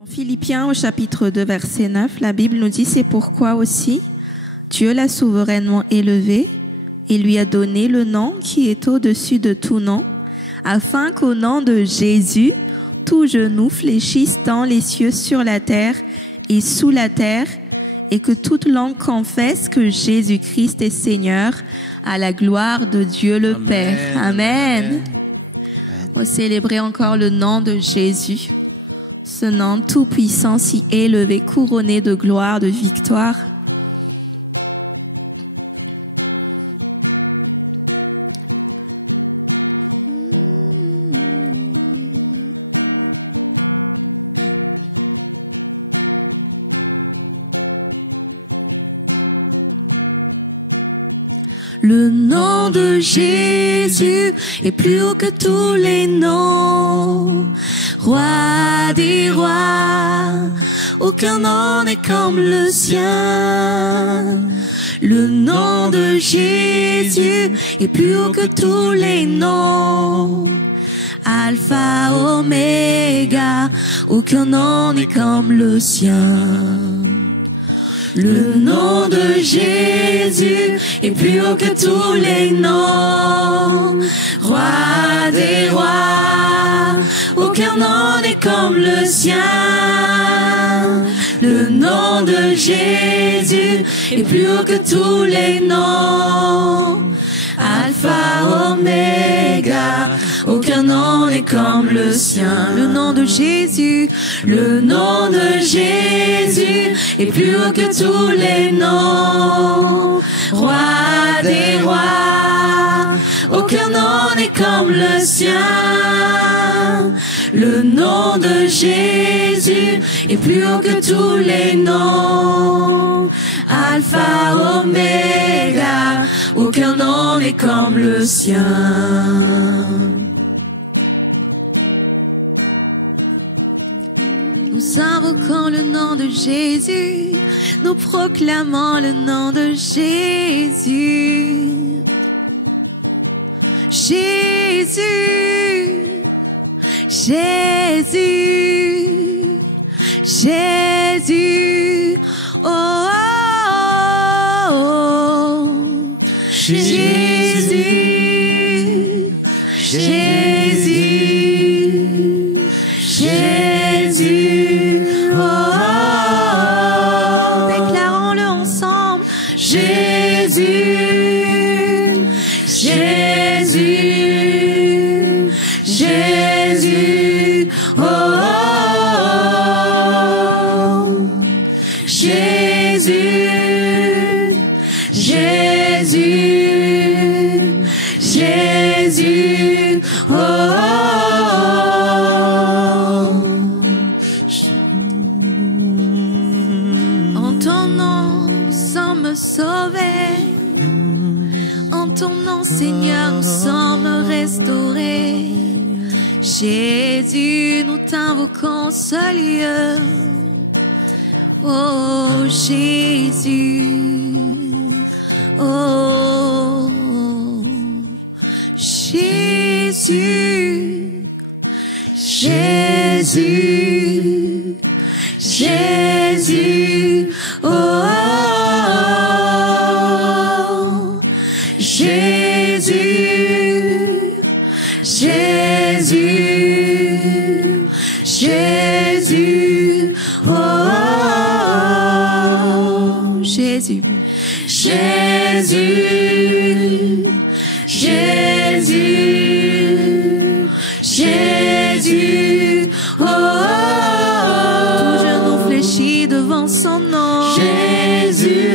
En Philippiens au chapitre 2 verset 9, la Bible nous dit: c'est pourquoi aussi Dieu l'a souverainement élevé et lui a donné le nom qui est au-dessus de tout nom, afin qu'au nom de Jésus, tout genou fléchisse dans les cieux, sur la terre et sous la terre, et que toute langue confesse que Jésus-Christ est Seigneur, à la gloire de Dieu le Père. Amen. On va célébrer encore le nom de Jésus. Ce nom tout-puissant, si élevé, couronné de gloire, de victoire. Le nom de Jésus est plus haut que tous les noms. Roi des rois, aucun nom n'est comme le sien. Le nom de Jésus est plus haut que tous les noms. Alpha, Oméga, aucun nom n'est comme le sien. Le nom de Jésus est plus haut que tous les noms. Roi des rois, aucun nom n'est comme le sien. Le nom de Jésus est plus haut que tous les noms. Alpha, Oméga, aucun nom n'est comme le sien. Le nom de Jésus, le nom de Jésus est plus haut que tous les noms. Roi des rois, aucun nom n'est comme le sien. Le nom de Jésus est plus haut que tous les noms. Alpha, Oméga, aucun nom n'est comme le sien. Nous invoquons le nom de Jésus, nous proclamons le nom de Jésus. Jésus, Jésus, Jésus, oh, oh, oh. Jésus, Jésus, Jésus, oh, oh, oh. Déclarons-le ensemble. Jésus, Jésus, Jésus, oh, oh, oh. Jésus, Jésus, Jésus, oh, oh, oh. En ton nom, nous sommes sauvés. En ton nom, Seigneur, nous sommes restaurés. Jésus, nous t'invoquons ce lieu. Oh, Jésus. Oh, Jésus. Jésus. Jésus. Oh, Jésus. Jésus. Jésus. Oh, Jésus. Jésus. Jésus. Jésus. Oh, tout genou fléchit devant son nom. Jésus.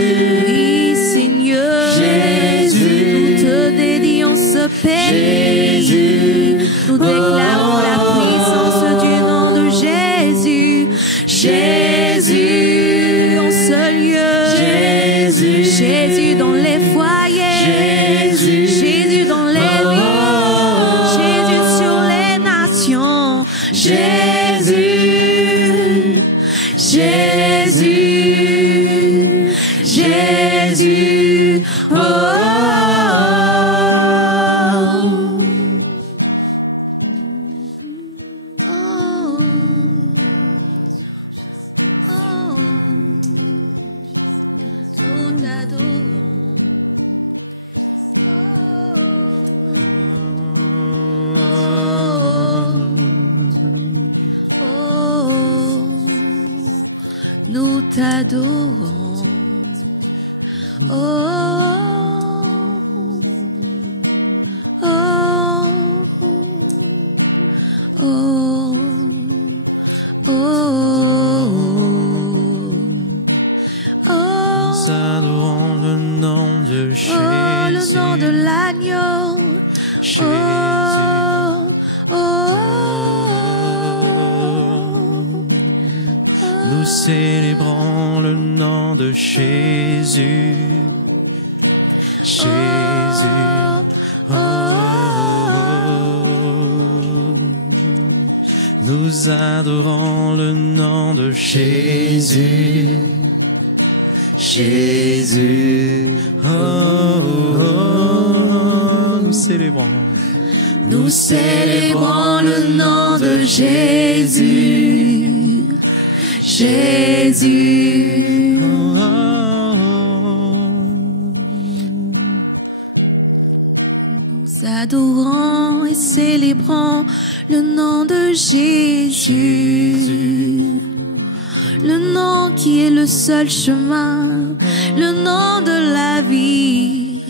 Oui, Seigneur. Jésus. Nous te dédions ce pays. Jésus. Nous déclarons la puissance du nom de Jésus. Jésus en ce lieu. Jésus. Jésus dans les foyers. Jésus. Jésus dans les vies. Jésus sur les nations. Jésus. Jésus. Jésus. Oh, oh, oh. t'adorons. Nous t'adorons. Oh, oh, oh, oh, Nous adorons le nom de Jésus. Oh, le nom de l'agneau. Jésus. Nous célébrons le nom de Jésus. Jésus. Nous adorons le nom de Jésus. Jésus. Nous célébrons. Nous célébrons le nom de Jésus. Jésus. Nous adorons et célébrons le nom de Jésus. Le nom qui est le seul chemin, le nom de la vie,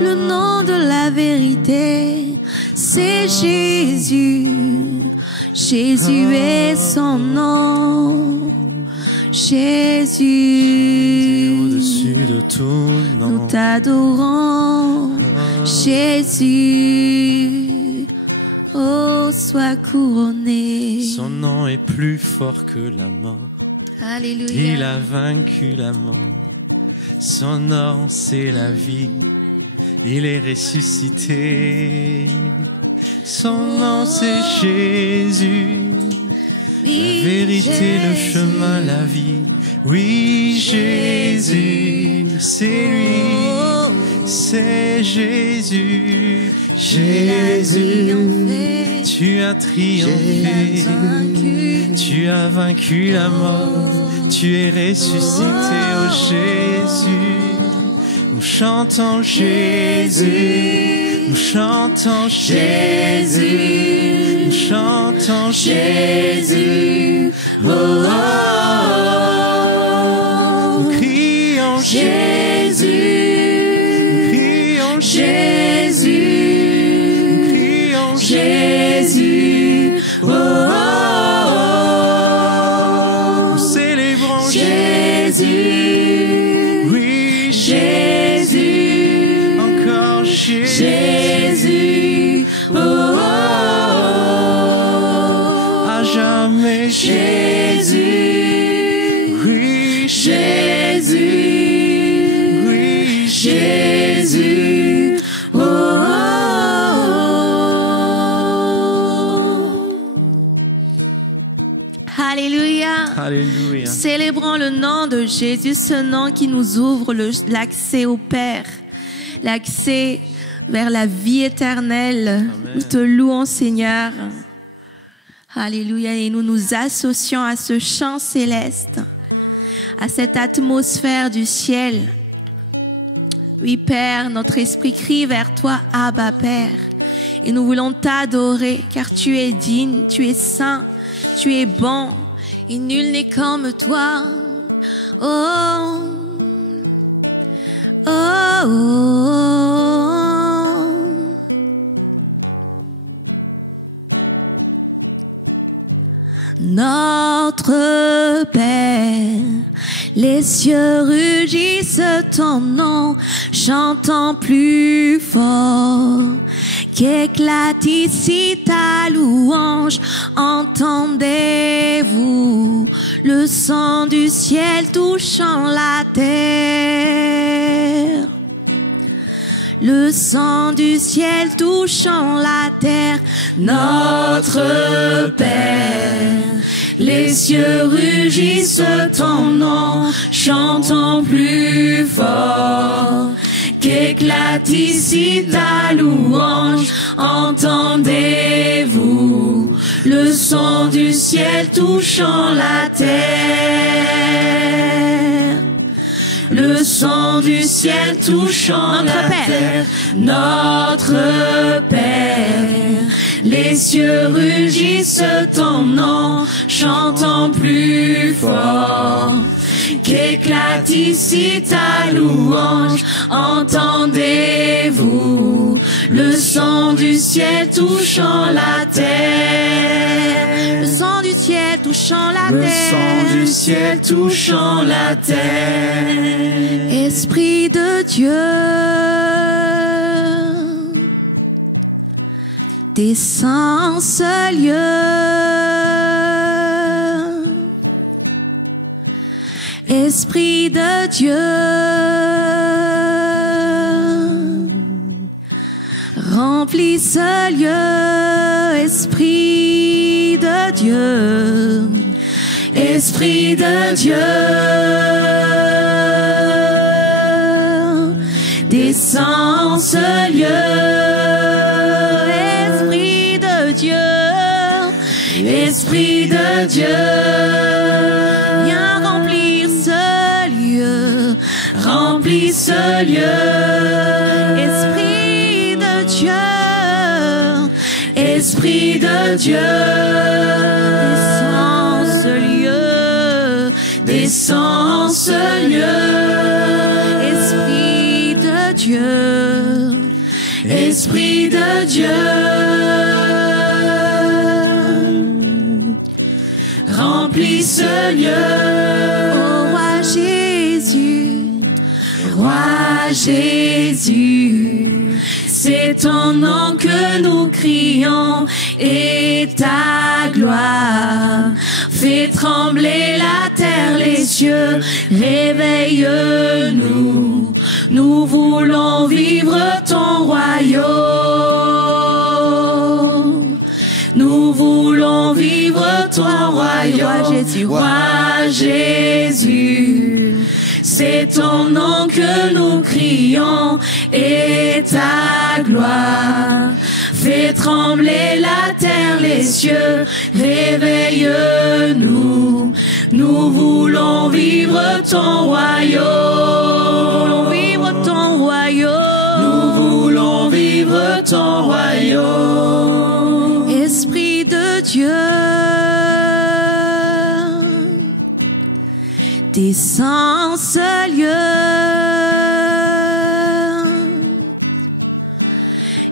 le nom de la vérité, c'est Jésus. Jésus est son nom. Jésus. Au-dessus de tout nom. Nous t'adorons. Jésus. Oh, sois couronné. Son nom est plus fort que la mort. Alléluia. Il a vaincu la mort. Son nom, c'est la vie. Il est ressuscité. Son nom, c'est Jésus. La vérité, le chemin, la vie. Oui, Jésus, c'est lui. C'est Jésus. Jésus, tu as triomphé. Tu as vaincu la mort. Tu es ressuscité, oh Jésus. Nous chantons Jésus. Nous chantons Jésus. Nous chantons Jésus. Oh, oh, oh. Nous crions Jésus. Nous crions Jésus. Nous crions Jésus. Oh, oh, oh. Nous célébrons Jésus. Oui, Jésus. Encore Jésus. Oh, oh, oh. À jamais Jésus. Oui, Jésus. Oui, Jésus. Oh, oh, oh. Alléluia. Alléluia. Célébrons le nom de Jésus, ce nom qui nous ouvre l'accès au Père, l'accès vers la vie éternelle. Amen. Nous te louons, Seigneur. Alléluia. Et nous nous associons à ce chant céleste, à cette atmosphère du ciel. Oui, Père, notre esprit crie vers toi, Abba, Père. Et nous voulons t'adorer, car tu es digne, tu es saint, tu es bon, et nul n'est comme toi. Oh, oh, oh. Notre Père, les cieux rugissent ton nom, chantant plus fort. Qu'éclate ici ta louange, entendez-vous le son du ciel touchant la terre. Le sang du ciel touchant la terre, notre Père. Les cieux rugissent ton nom, chantant plus fort. Qu'éclate ici ta louange, entendez-vous le son du ciel touchant la terre. Le son du ciel touchant la terre, notre Père. Les cieux rugissent ton nom, chantant plus fort. Qu'éclate ici ta louange, entendez-vous le son du ciel touchant la terre. Le son du ciel touchant la terre. Le son du ciel touchant la terre. Esprit de Dieu, descends ce lieu. Esprit de Dieu, remplis ce lieu. Esprit de Dieu, Esprit de Dieu, descends ce lieu. Esprit de Dieu, Esprit de Dieu, viens remplir ce lieu. remplis ce lieu. Esprit de Dieu, Esprit de Dieu, descends ce lieu. descends ce lieu. Esprit de Dieu, Esprit de Dieu, remplis ce lieu. ô roi Jésus, Roi Jésus, c'est ton nom que nous crions et ta gloire fait trembler la terre, les cieux. Réveille-nous, nous voulons vivre ton royaume. Nous voulons vivre ton royaume. Roi Jésus, Roi Jésus, c'est ton nom que nous crions et ta gloire fait trembler la terre, les cieux. Réveille-nous, nous voulons vivre ton royaume. nous voulons vivre ton royaume. Nous voulons vivre ton royaume. Esprit de Dieu, descends ce lieu.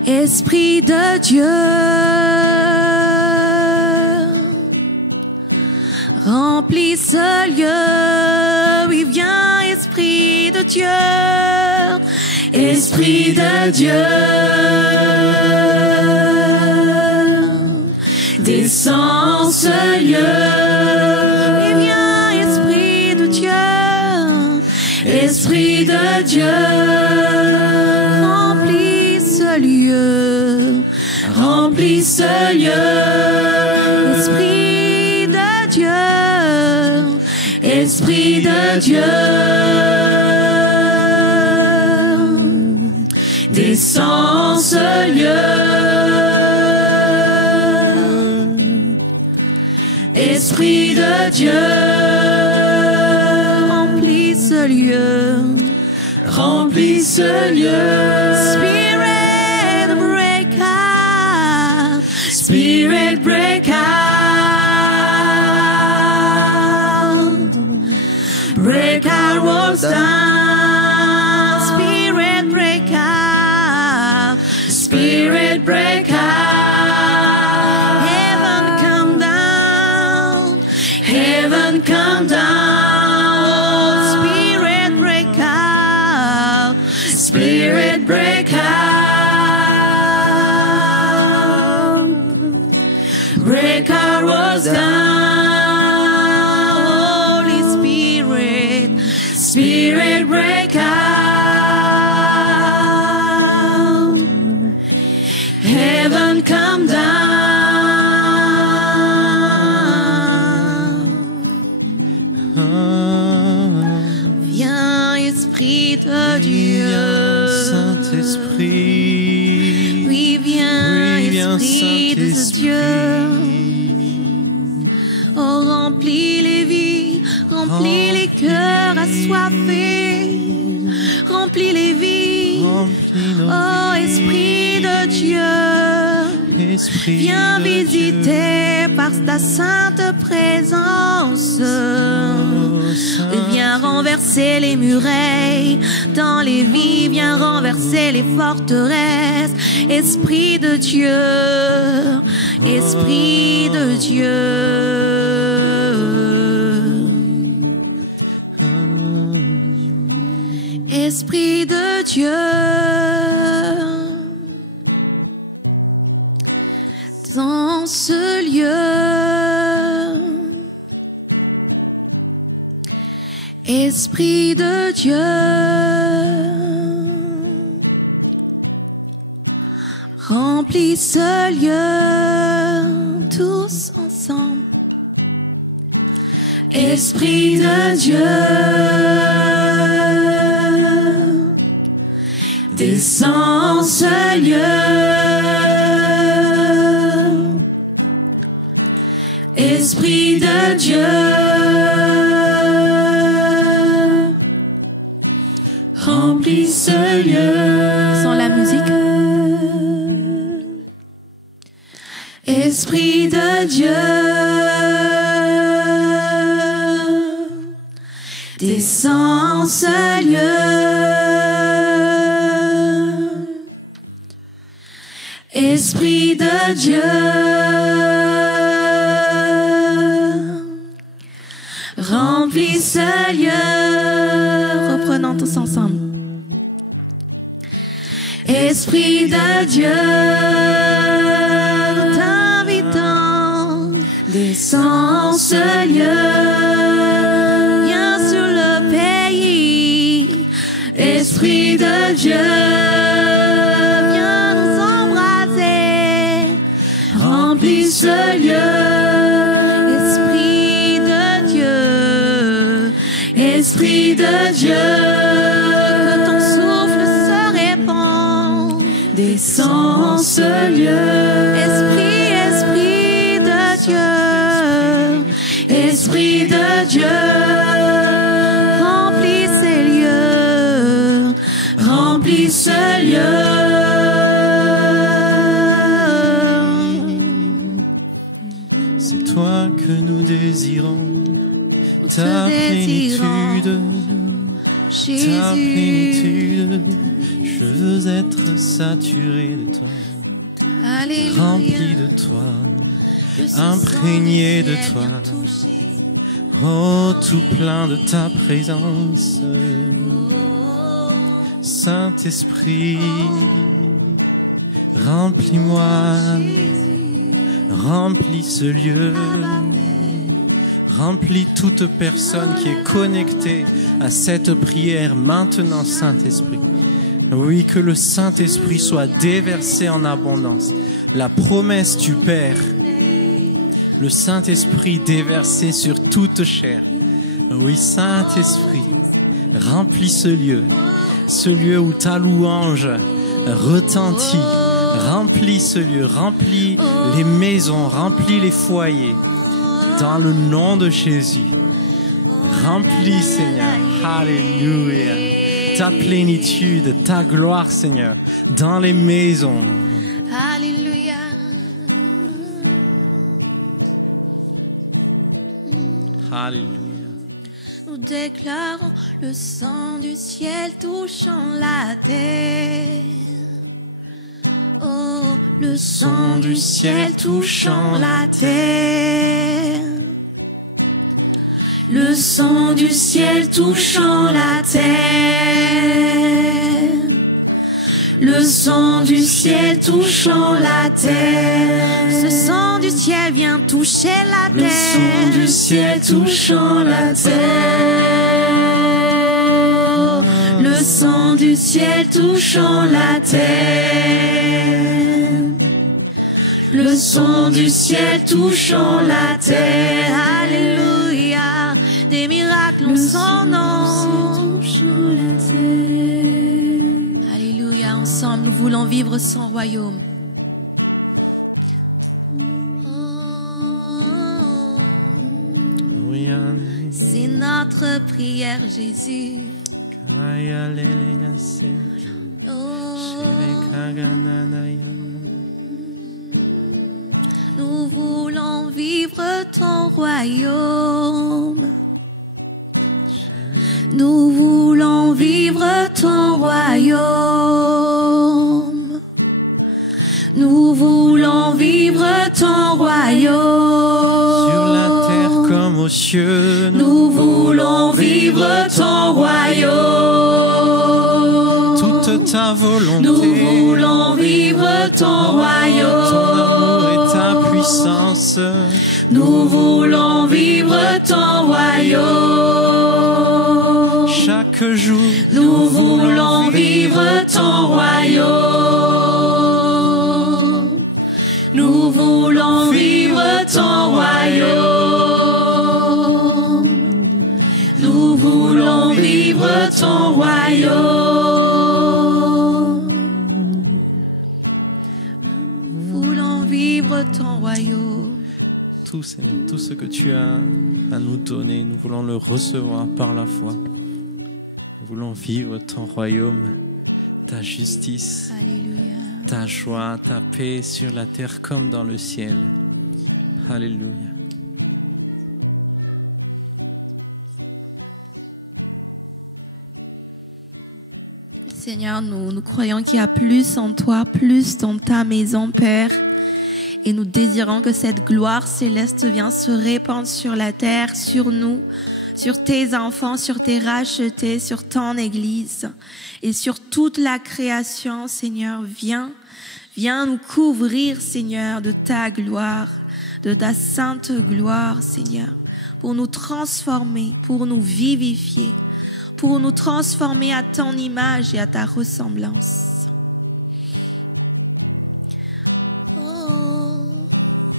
Esprit de Dieu, remplis ce lieu. Oui, viens, Esprit de Dieu. Esprit de Dieu, descends ce lieu. Et viens, Esprit de Dieu. Esprit de Dieu, Remplis ce lieu. remplis ce lieu. Esprit de Dieu, Esprit de Dieu, descends ce lieu. Esprit de Dieu, remplis ce lieu. remplis ce lieu. Spirit break out. Spirit break out. Break our walls down. Spirit break out. Spirit break out. Heaven come down. Heaven come down. Spirit break out. Spirit break out. Break our walls down. Holy Spirit. Spirit break out. Heaven come down. Viens, Esprit de Dieu. Saint-Esprit. Oui, viens, Esprit de Dieu. Oh, remplis les vies, remplis les cœurs assoiffés. remplis les vies. Oh, Esprit de Dieu, viens visiter par ta sainte présence. Viens renverser les murailles dans les vies, viens renverser les forteresses. Esprit de Dieu, Esprit de Dieu. Esprit de Dieu, dans ce lieu, Esprit de Dieu, remplis ce lieu tous ensemble. Esprit de Dieu, descends ce lieu. Esprit de Dieu, remplis ce lieu. Sans la musique. Esprit de Dieu, descends ce lieu. Esprit de Dieu, remplis ce lieu. Reprenons tous ensemble. Esprit de Dieu, nous t'invitons, descends ce lieu. Viens sur le pays. Esprit de Dieu, viens nous embraser. Remplis ce lieu. Esprit de Dieu, Esprit de Dieu, que ton souffle se répand. Descends ce lieu. Esprit, Esprit de Dieu, Esprit de Dieu, remplis ces lieux, remplis ce lieu. C'est toi que nous désirons, ta plénitude, ta plénitude. Je veux être saturé de toi, Alléluia. rempli de toi, imprégné de toi. Oh, tout plein de ta présence, Saint-Esprit, remplis-moi, remplis ce lieu, remplis toute personne qui est connectée à cette prière maintenant, Saint-Esprit. Oui, que le Saint-Esprit soit déversé en abondance. La promesse du Père, le Saint-Esprit déversé sur toute chair. Oui, Saint-Esprit, remplis ce lieu où ta louange retentit. Remplis ce lieu, remplis les maisons, remplis les foyers. Dans le nom de Jésus, remplis, Seigneur. Alléluia. Ta plénitude, ta gloire, Seigneur, dans les maisons. Alléluia. Alléluia. Nous déclarons le sang du ciel touchant la terre. Oh, le sang du ciel touchant la terre. Le sang du ciel touchant la terre. Le sang du ciel touchant la terre. Ce sang du ciel vient toucher la terre. Le sang du ciel touchant la terre. Le sang du ciel touchant la terre. Le sang du ciel touchant la terre. Alléluia. Des miracles en son nom. Alléluia. Ensemble, nous voulons vivre son royaume. Oui, C'est notre prière, Jésus. Nous voulons vivre ton royaume. Nous voulons vivre ton royaume. Nous voulons vivre ton royaume. Sur la terre comme aux cieux. Nous voulons vivre ton royaume. Toute ta volonté. Nous voulons vivre ton royaume. Ton amour et ta puissance. Nous voulons vivre ton royaume. Chaque jour. Nous voulons vivre ton royaume. Nous voulons vivre ton royaume. Nous voulons vivre ton royaume. Nous voulons vivre ton royaume. Tout, Seigneur, tout ce que tu as à nous donner, nous voulons le recevoir par la foi. Nous voulons vivre ton royaume, ta justice, Alléluia. ta joie, ta paix sur la terre comme dans le ciel. Alléluia. Seigneur, nous croyons qu'il y a plus en toi, plus dans ta maison, Père. Et nous désirons que cette gloire céleste vienne se répandre sur la terre, sur nous, sur tes enfants, sur tes rachetés, sur ton Église et sur toute la création, Seigneur. Viens nous couvrir, Seigneur, de ta gloire, de ta sainte gloire, Seigneur, pour nous transformer, pour nous vivifier, pour nous transformer à ton image et à ta ressemblance. Oh,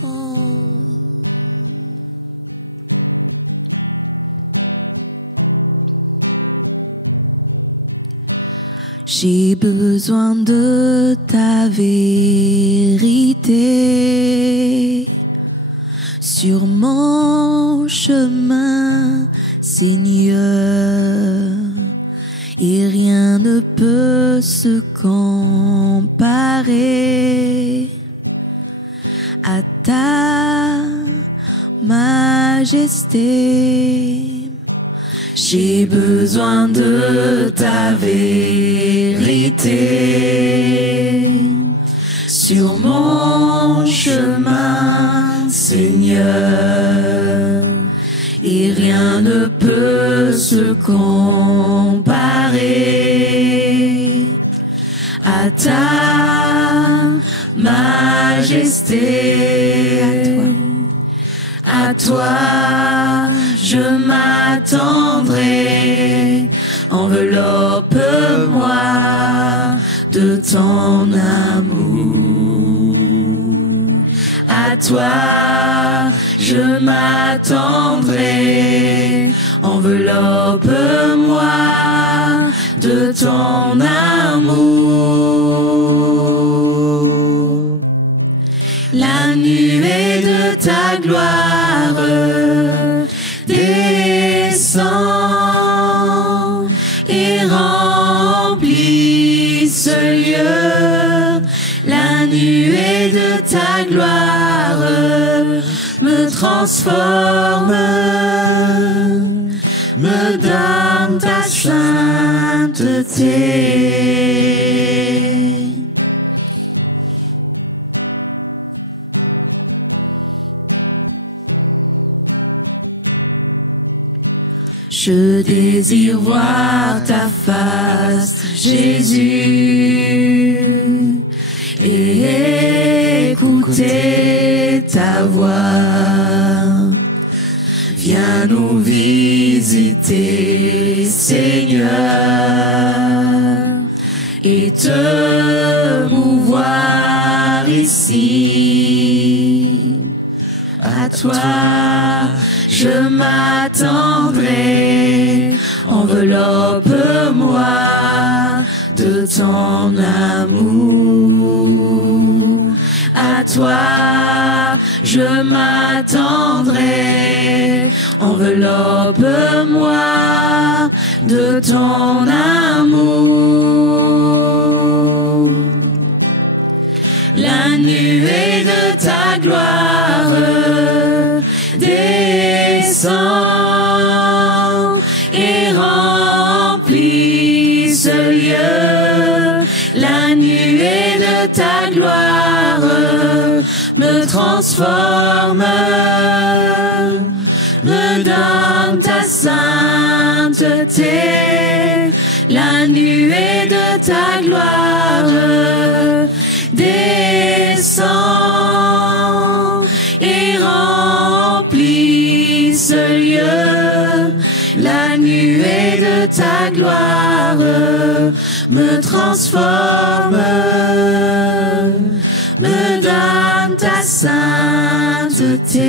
oh. J'ai besoin de ta vérité sur mon chemin, Seigneur, et rien ne peut se comparer à ta majesté. J'ai besoin de ta vérité sur mon chemin, Seigneur, et rien ne peut se comparer à ta majesté. À toi, je m'attendrai. Enveloppe-moi de ton amour. À toi, je m'attendrai. Enveloppe-moi de ton amour. La nuée de ta gloire descend et remplit ce lieu. La nuée de ta gloire me transforme, me donne ta sainteté. Je désire voir ta face, Jésus, et écouter ta voix. Viens nous visiter, Seigneur, et te mouvoir ici. À toi, je m'attendrai. Enveloppe-moi de ton amour. À toi, je m'attendrai. enveloppe-moi de ton amour. La nuée de ta gloire descend et remplit ce lieu. La nuée de ta gloire me transforme, me donne ta sainteté. La nuée de ta gloire descend et remplit ce lieu. La nuée de ta gloire me transforme, me donne ta sainteté.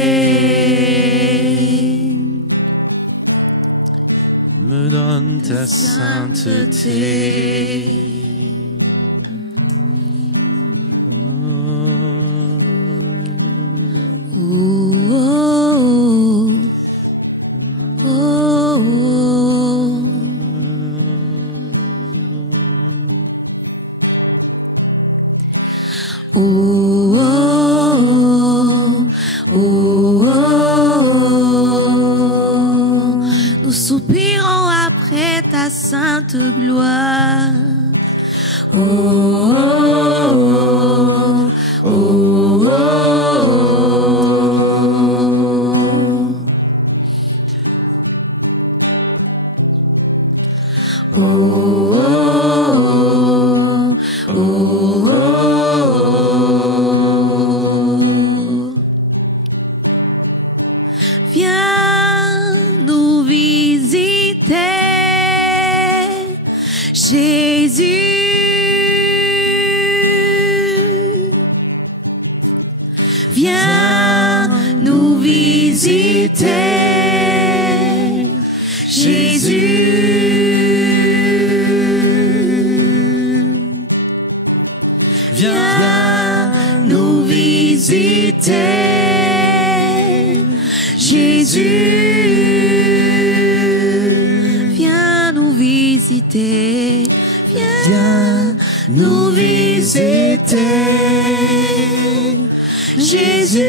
Me donne ta sainteté. Nous soupirons après ta sainte gloire. Viens nous visiter, Jésus. Viens nous visiter, Jésus. Viens nous visiter, Jésus. Viens nous visiter, viens nous visiter, Jésus.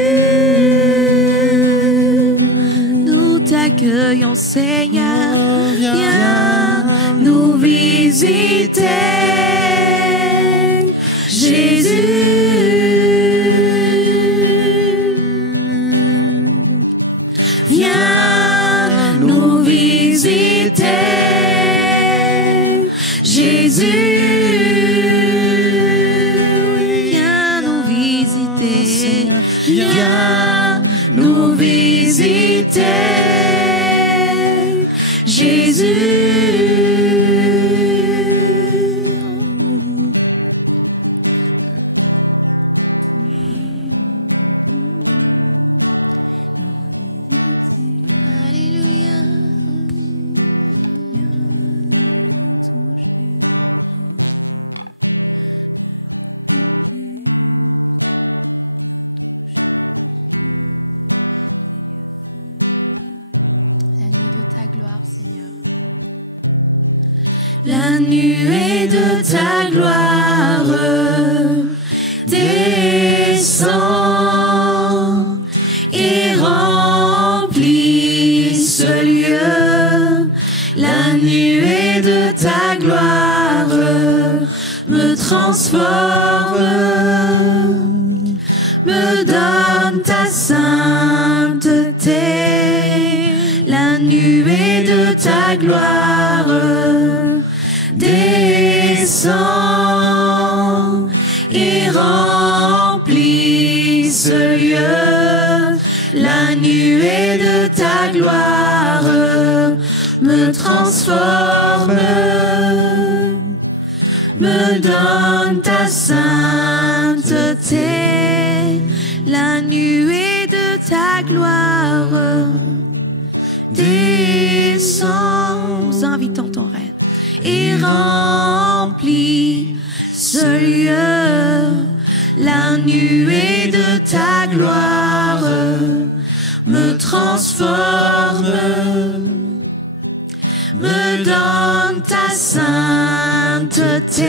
Nous t'accueillons, Seigneur, viens nous visiter, Jésus. Viens nous visiter, Jésus. Viens nous visiter, viens nous visiter, Jésus. Alléluia. La nuée de ta gloire, Seigneur. La nuée de ta gloire descend et remplit ce lieu. La nuée de ta gloire me transforme, me donne ta sainteté. La nuée de ta gloire descend et remplit ce lieu. La nuée de ta gloire me transforme, me donne ta sainteté. La nuée de ta gloire descend. Nous invitons ton règne. Et remplit ce lieu. La nuée de ta gloire me transforme, me donne ta sainteté,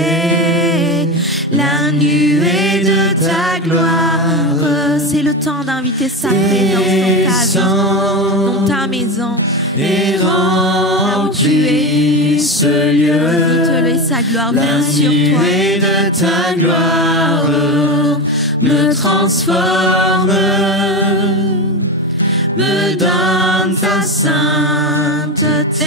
la nuée de ta gloire. C'est le temps d'inviter sa présence dans ta maison, et remplis ce lieu. Dites-le, sa gloire La vient sur toi. nuée de ta gloire me transforme, me donne ta sainteté.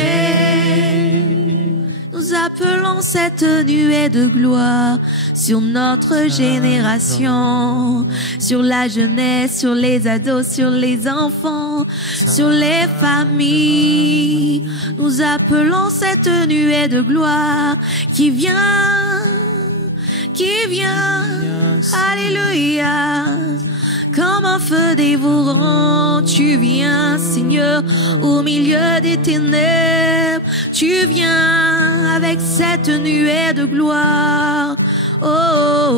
Nous appelons cette nuée de gloire sur notre génération, sur la jeunesse, sur les ados, sur les enfants, sur les familles. Nous appelons cette nuée de gloire qui vient, alléluia. Comme un feu dévorant, tu viens, Seigneur, au milieu des ténèbres. Tu viens avec cette nuée de gloire. Oh, oh,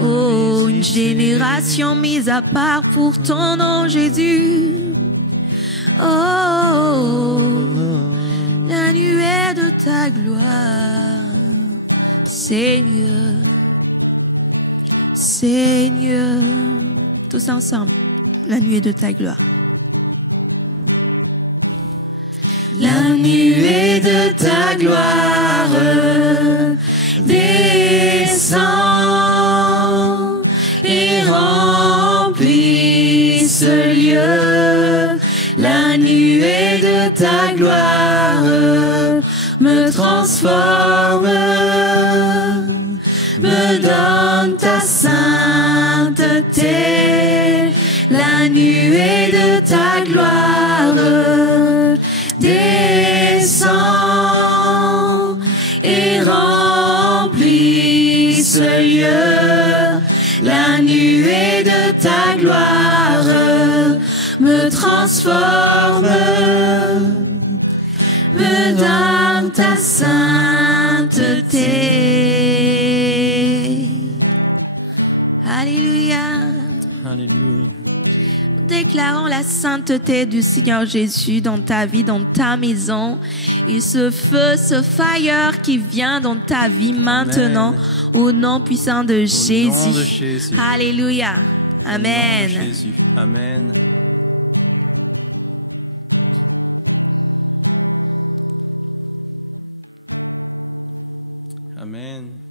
oh, oh, une génération mise à part pour ton nom, Jésus. Oh, la nuée de ta gloire, Seigneur. Seigneur, tous ensemble, la nuée de ta gloire. La nuée de ta gloire descend et remplit ce lieu. La nuée de ta gloire me transforme, me donne ta sainteté. La nuée de ta gloire descend et remplit ce lieu. La nuée de ta gloire me transforme, me donne ta sainteté. Alléluia. Alléluia. Déclarons la sainteté du Seigneur Jésus dans ta vie, dans ta maison. Et ce feu, ce fire qui vient dans ta vie maintenant, Amen. au nom puissant de Jésus. Au nom de Jésus. Alléluia. Au nom de Amen. Jésus. Amen. Amen.